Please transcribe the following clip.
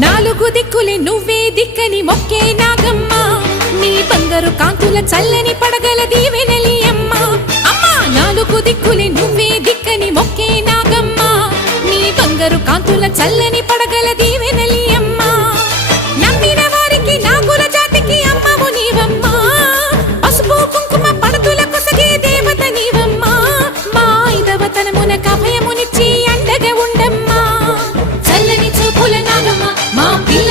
నాలుగు దిక్కులే నువ్వే దిక్కని మొక్కే నాగమ్మ నీ బంగారు కాంతుల చల్లని పడగల దీవెనలి అమ్మ అమ్మా నాలుగు దిక్కులే నువ్వే దిక్కని మొక్కే నాగమ్మ నీ బంగారు కాంతుల చల్లని పడగల దీవెనలి అమ్మ నమ్మిన వారికి నాగుల జాతికి అమ్మవు నీవమ్మ పసుపు కుంకుమ పడతుల కొసగే దేవత నీవమ్మ మా ఐదవతనమునకు అభయమునిచ్చి అండగా ఉండమ్మా చల్లని చూపుల నాగమ్మ మా పిల్ల